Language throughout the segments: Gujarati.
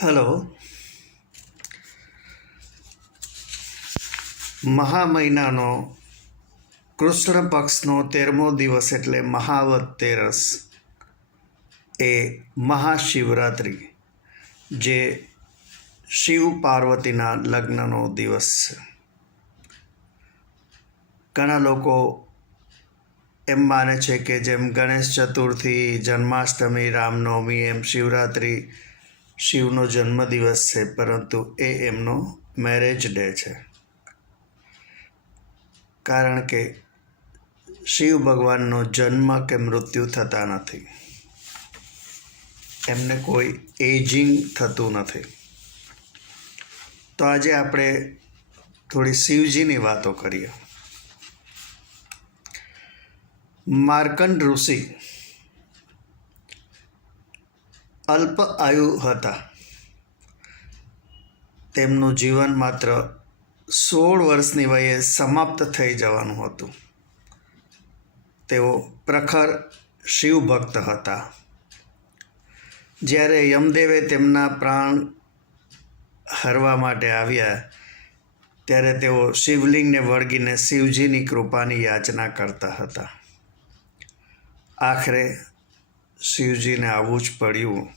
હેલો. મહા મહિનાનો કૃષ્ણ પક્ષનો 13મો દિવસ એટલે મહાવદ તેરસ એ મહાશિવરાત્રિ, જે શિવ પાર્વતીના લગ્નનો દિવસ છે. ઘણા લોકો એમ માને છે કે જેમ ગણેશ ચતુર્થી, જન્માષ્ટમી, રામનવમી એમ શિવરાત્રિ શિવનો જન્મદિવસ છે, પરંતુ એ એમનો મેરેજ ડે છે. કારણ કે શિવ ભગવાનનો જન્મ કે મૃત્યુ થતા નથી, એમને કોઈ એજિંગ થતું નથી. તો આજે આપણે થોડી શિવજીની વાતો કરીએ. માર્કંડ ઋષિ અલ્પ આયુ હતા. તેમનું જીવન માત્ર 16 વર્ષની વયે સમાપ્ત થઈ જવાનું હતું. તેઓ પ્રખર શિવભક્ત હતા. જ્યારે યમદેવે તેમના પ્રાણ હરવા માટે આવ્યા, ત્યારે તેઓ શિવલિંગને વળગીને શિવજીની કૃપાની યાચના કરતા હતા. આખરે શિવજીને આવવું જ પડ્યું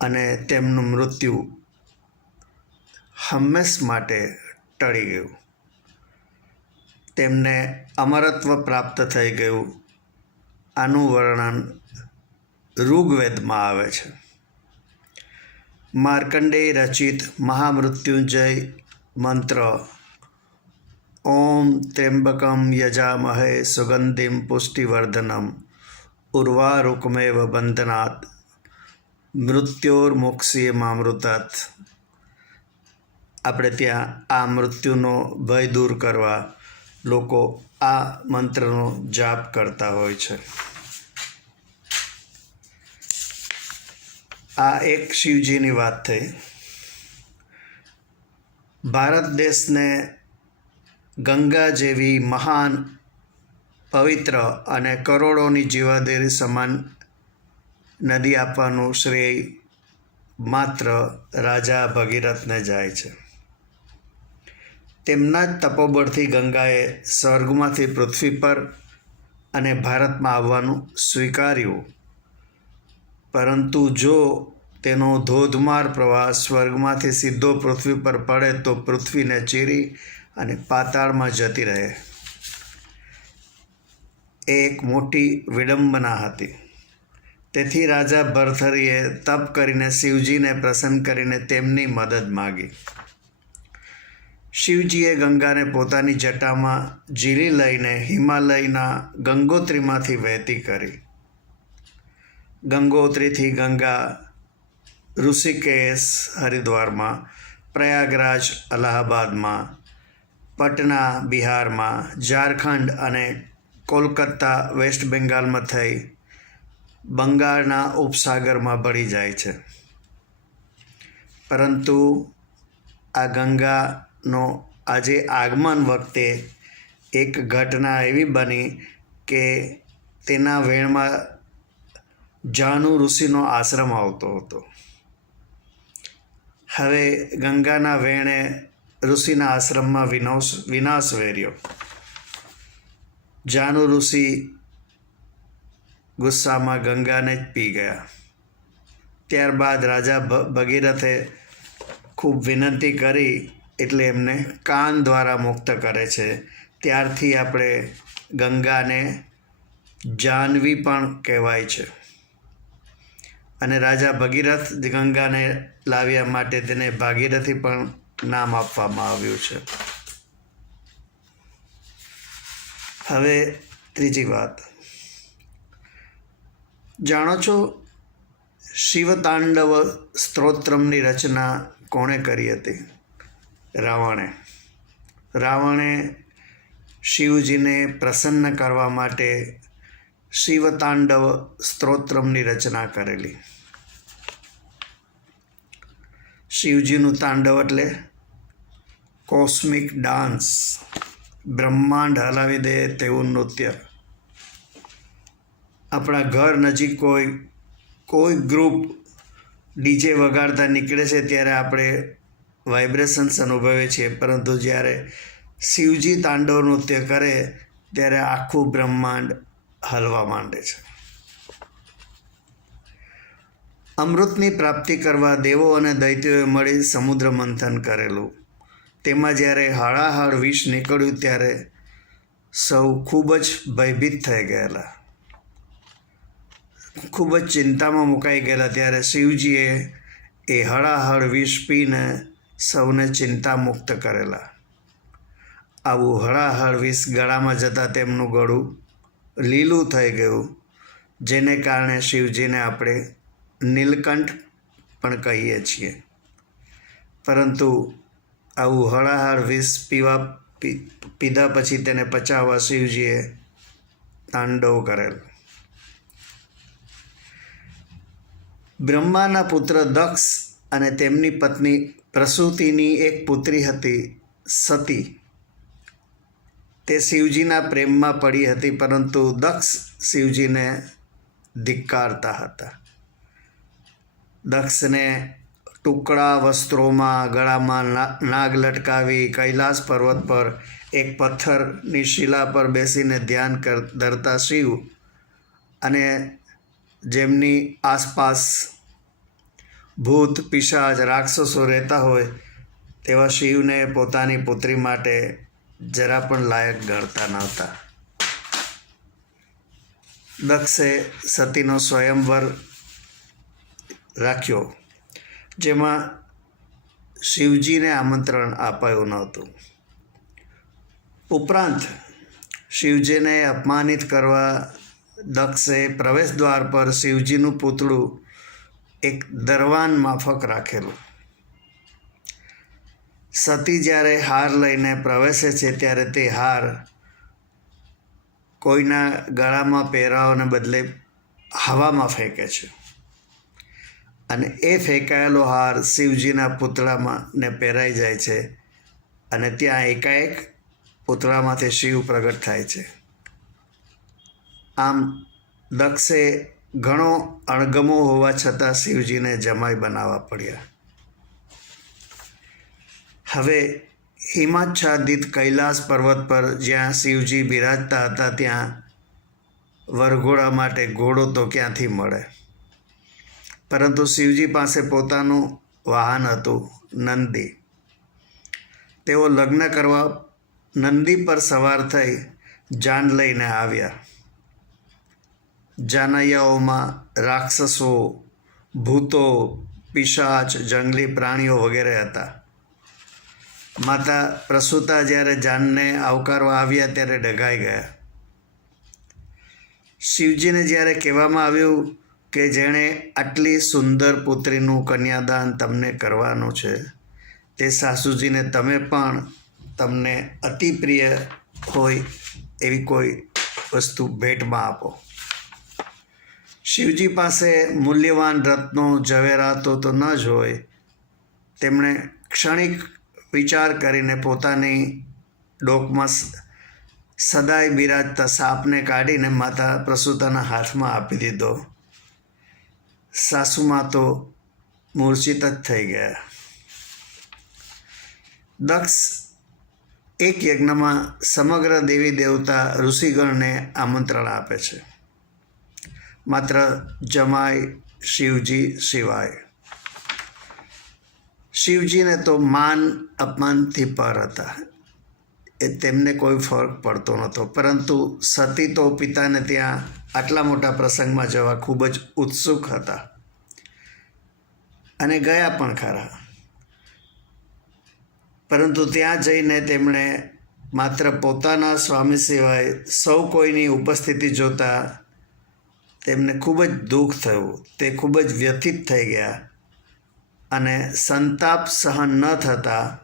અને તેમનું મૃત્યુ હંમેશ માટે ટળી ગયું. તેમને અમરત્વ પ્રાપ્ત થઈ ગયું. આનું વર્ણન ઋગ્વેદમાં આવે છે. માર્કંડેય રચિત મહામૃત્યુંજય મંત્ર ઓમ ત્ર્યંબકમ યજામહે સુગંધિમ પુષ્ટિવર્ધનમ ઉર્વારુકમેવ બંધનાત મૃત્યોર્મોક્ષીયમામૃતાત. આપણે ત્યાં આ મૃત્યુનો ભય દૂર કરવા લોકો આ મંત્રનો જાપ કરતા હોય છે. આ એક શિવજીની વાત થઈ. ભારત દેશને ગંગા જેવી મહાન, પવિત્ર અને કરોડોની જીવાદેરી સમાન નદી આપવાનું શ્રેય માત્ર રાજા ભગીરથને જાય છે. તેમના જ તપોબળથી ગંગાએ સ્વર્ગમાંથી પૃથ્વી પર અને ભારતમાં આવવાનું સ્વીકાર્યું. પરંતુ જો તેનો ધોધમાર પ્રવાહ સ્વર્ગમાંથી સીધો પૃથ્વી પર પડે તો પૃથ્વીને ચીરી અને પાતાળમાં જતી રહે. એ એક મોટી વિડંબના હતી. તેથી રાજા ભરથરીએ તપ કરીને શિવજીને પ્રસન્ન કરીને તેમની મદદ માગી. શિવજીએ ગંગાને પોતાની જટામાં ઝીલી લઈને હિમાલયના ગંગોત્રીમાંથી વહેતી કરી. ગંગોત્રીથી ગંગા ઋષિકેશ હરિદ્વારમાં, પ્રયાગરાજ અલ્હાબાદમાં, પટના બિહારમાં, ઝારખંડ અને કોલકાતા વેસ્ટ બેંગાલમાં થઈ બંગાળના ઉપસાગરમાં ભળી જાય છે. પરંતુ આ ગંગાનો આજે આગમન વખતે એક ઘટના એવી બની કે તેના વેણમાં જાનુ ઋષિનો આશ્રમ આવતો હતો. હવે ગંગાના વેણે ઋષિના આશ્રમમાં વિનાશ વેર્યો. જાનુ ઋષિ ગુસ્સામાં ગંગાને જ પી ગયા. ત્યારબાદ રાજા ભગીરથે ખૂબ વિનંતી કરી એટલે એમને કાન દ્વારા મુક્ત કરે છે. ત્યારથી આપણે ગંગાને જાહ્નવી પણ કહેવાય છે. અને રાજા ભગીરથ ગંગાને લાવ્યા માટે તેને ભાગીરથી પણ નામ આપવામાં આવ્યું છે. હવે ત્રીજી વાત. જાણો છો શિવતાંડવ સ્તોત્રમની રચના કોણે કરી હતી? રાવણે શિવજીને પ્રસન્ન કરવા માટે શિવતાંડવ સ્તોત્રમની રચના કરેલી. શિવજીનું તાંડવ એટલે કોસ્મિક ડાન્સ, બ્રહ્માંડ હલાવી દે તેવું નૃત્ય. આપણા ઘર નજીક કોઈ ગ્રુપ ડીજે વગાડતા નીકળે છે ત્યારે આપણે વાઇબ્રેશન્સ અનુભવીએ છીએ, પરંતુ જ્યારે શિવજી તાંડવ નૃત્ય કરે ત્યારે આખું બ્રહ્માંડ હલવા માંડે છે. અમૃતની પ્રાપ્તિ કરવા દેવો અને દૈત્યોએ મળી સમુદ્ર મંથન કરેલું. તેમાં જ્યારે હળાહળ વિષ નીકળ્યું ત્યારે સૌ ખૂબ જ ભયભીત થઈ ગયેલા, ખૂબ જ ચિંતામાં મુકાઈ ગયેલા. ત્યારે શિવજીએ એ હળાહળ વિષ પીને સૌને ચિંતા મુક્ત કરેલા. આવું હળાહળ વિષ ગળામાં જતાં તેમનું ગળું લીલું થઈ ગયું, જેને કારણે શિવજીને આપણે નીલકંઠ પણ કહીએ છીએ. પરંતુ આવું હળાહળ વિષ પીધા પછી તેને પચાવવા શિવજીએ તાંડવ કરેલ. બ્રહ્માના પુત્ર દક્ષ અને તેમની પત્ની પ્રસૂતિની એક પુત્રી હતી સતી. તે શિવજીના પ્રેમમાં પડી હતી, પરંતુ દક્ષ શિવજીને ધિક્કારતા હતા. દક્ષને ટુકડા વસ્ત્રોમાં ગળામાં નાગ લટકાવી કૈલાસ પર્વત પર એક પથ્થરની શિલા પર બેસીને ધ્યાન ધરતા શિવ અને જેમની આસપાસ ભૂત પિશાચ રાક્ષસો રહેતા હોય તેવા શિવને પોતાની પુત્રી માટે જરા પણ લાયક ગણતા નહોતા. દક્ષે સતીનો સ્વયંવર રાખ્યો, જેમાં શિવજીને આમંત્રણ અપાયું નહોતું. ઉપરાંત શિવજીને અપમાનિત કરવા દક્ષે પ્રવેશદ્વાર પર શિવજીનું પૂતળું એક દરવાન માફક રાખેલું. સતી જ્યારે હાર લઈને પ્રવેશે છે ત્યારે તે હાર કોઈના ગળામાં પહેરાવાને બદલે હવામાં ફેંકે છે, અને એ ફેંકાયેલો હાર શિવજીના પૂતળામાં ને પહેરાઈ જાય છે, અને ત્યાં એકાએક પૂતળામાંથી શિવ પ્રગટ થાય છે. આમ દક્ષે ઘણો અણગમો હોવા છતાં શિવજીને જમાઈ બનાવવા પડ્યા. હવે હિમાચ્છાદિત કૈલાસ પર્વત પર જ્યાં શિવજી બિરાજતા હતા ત્યાં વરઘોડા માટે ઘોડો તો ક્યાંથી મળે, પરંતુ શિવજી પાસે પોતાનું વાહન હતું નંદી. તેઓ લગ્ન કરવા નંદી પર સવાર થઈ જાન લઈને આવ્યા. જાનૈયાઓમાં રાક્ષસો, ભૂતો, પિશાચ, જંગલી પ્રાણીઓ વગેરે હતા. માતા પ્રસૂતા જ્યારે જાનને આવકારવા આવ્યા ત્યારે ડઘાઈ ગયા. શિવજીને જ્યારે કહેવામાં આવ્યું કે જેણે આટલી સુંદર પુત્રીનું કન્યાદાન તમને કરવાનું છે તે સાસુજીને તમે પણ તમને અતિ પ્રિય હોય એવી કોઈ વસ્તુ ભેટમાં આપો. શિવજી પાસે મૂલ્યવાન રત્નો ઝવેરાતો તો ન જ હોય. તેમણે ક્ષણિક વિચાર કરીને પોતાની ડોકમાં સદાય બિરાજતા સાપને કાઢીને માતા પ્રસૂતાના હાથમાં આપી દીધો. સાસુમાં તો મૂર્છિત જ થઈ ગયા. દક્ષ એક યજ્ઞમાં સમગ્ર દેવી દેવતા ઋષિગણને આમંત્રણ આપે છે, માત્ર જમાઈ શિવજી સિવાય. શિવજીને તો માન અપમાનથી પર હતા, એ તેમને કોઈ ફરક પડતો નહોતો, પરંતુ સતી તો પિતાને ત્યાં આટલા મોટા પ્રસંગમાં જવા ખૂબ જ ઉત્સુક હતા અને ગયા પણ ખરા. પરંતુ ત્યાં જઈને તેમણે માત્ર પોતાના સ્વામી સિવાય સૌ કોઈની ઉપસ્થિતિ જોતા તેમને ખૂબ જ દુઃખ થયું. તે ખૂબ જ વ્યથિત થઈ ગયા અને સંતાપ સહન ન થતાં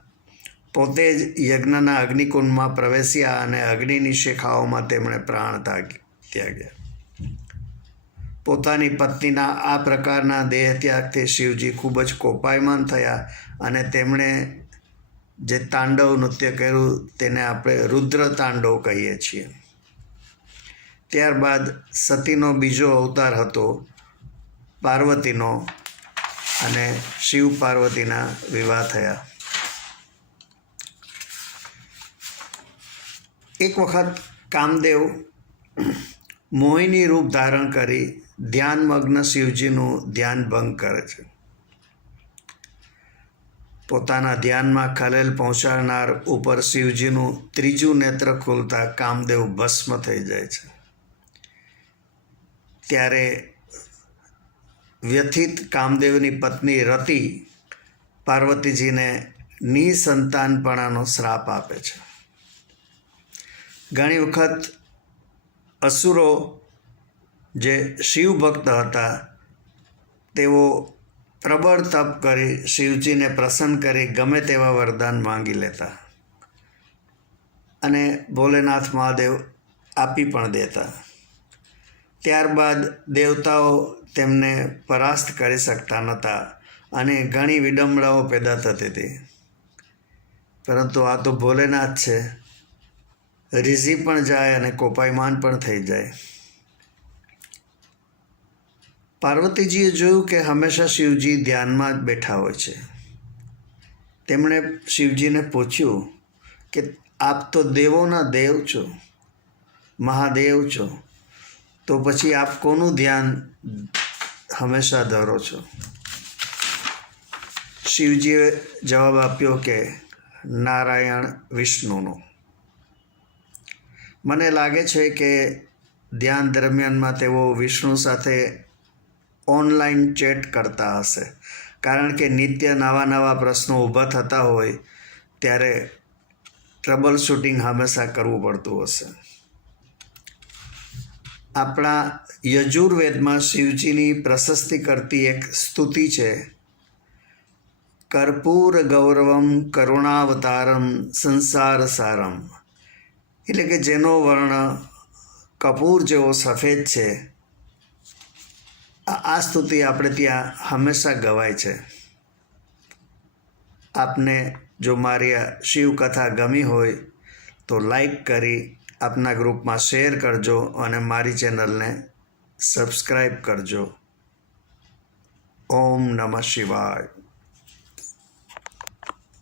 પોતે જ યજ્ઞના અગ્નિકુંડમાં પ્રવેશ્યા અને અગ્નિની શિખાઓમાં તેમણે પ્રાણ ત્યાગ્યા. પોતાની પત્નીના આ પ્રકારના દેહત્યાગથી શિવજી ખૂબ જ કોપાયમાન થયા અને તેમણે જે તાંડવ નૃત્ય કર્યું તેને આપણે રુદ્ર તાંડવ કહીએ છીએ. ત્યારબાદ સતીનો બીજો અવતાર હતો પાર્વતીનો, અને શિવ પાર્વતીના વિવાહ થયા. એક વખત કામદેવ મોહિની રૂપ ધારણ કરી ધ્યાનમગ્ન શિવજીનું ધ્યાન ભંગ કરે છે. પોતાના ધ્યાનમાં ખલેલ પહોંચાડનાર ઉપર શિવજીનું ત્રીજું નેત્ર ખોલતા કામદેવ ભસ્મ થઈ જાય છે. ત્યારે વ્યથિત કામદેવની પત્ની રતિ પાર્વતીજીને નિસંતાનપણાનો શ્રાપ આપે છે. ઘણી વખત અસુરો જે શિવ ભક્ત હતા તેઓ પ્રબળ તપ કરી શિવજીને પ્રસન્ન કરી ગમે તેવા વરદાન માંગી લેતા અને ભોલેનાથ મહાદેવ આપી પણ દેતા. ત્યારબાદ દેવતાઓ તેમને પરાસ્ત કરી શકતા નહોતા અને ઘણી વિડંબણાઓ પેદા થતી હતી. પરંતુ આ તો ભોલેનાથ છે, રીઝી પણ જાય અને કોપાયમાન પણ થઈ જાય. પાર્વતીજીએ જોયું કે હંમેશા શિવજી ધ્યાનમાં જ બેઠા હોય છે. તેમણે શિવજીને પૂછ્યું કે આપ તો દેવોના દેવ છો, મહાદેવ છો, તો પછી આપ કોનું ધ્યાન હંમેશા ધરો છો? શિવજીએ જવાબ આપ્યો કે નારાયણ વિષ્ણુનો. મને લાગે છે કે ધ્યાન દરમિયાનમાં તેઓ વિષ્ણુ સાથે ઓનલાઈન ચેટ કરતા હશે, કારણ કે નિત્ય નવા પ્રશ્નો ઊભા થતા હોય ત્યારે ટ્રબલ શૂટિંગ હંમેશા કરવું પડતું હશે. આપણા યજુર્વેદમાં શિવજીની પ્રશસ્તિ કરતી એક સ્તુતિ છે, કર્પૂર ગૌરવમ કરુણાવતારમ સંસાર સારમ. એટલે કે જેનો વર્ણ કપૂર જેવો સફેદ છે. આ સ્તુતિ આપણે ત્યાં હંમેશા ગવાય છે. આપને જો મારી આ શિવકથા ગમી હોય તો લાઈક કરી આપના ગ્રુપમાં શેર કરજો અને મારી ચેનલને સબસ્ક્રાઈબ કરજો. ઓમ નમઃ શિવાય.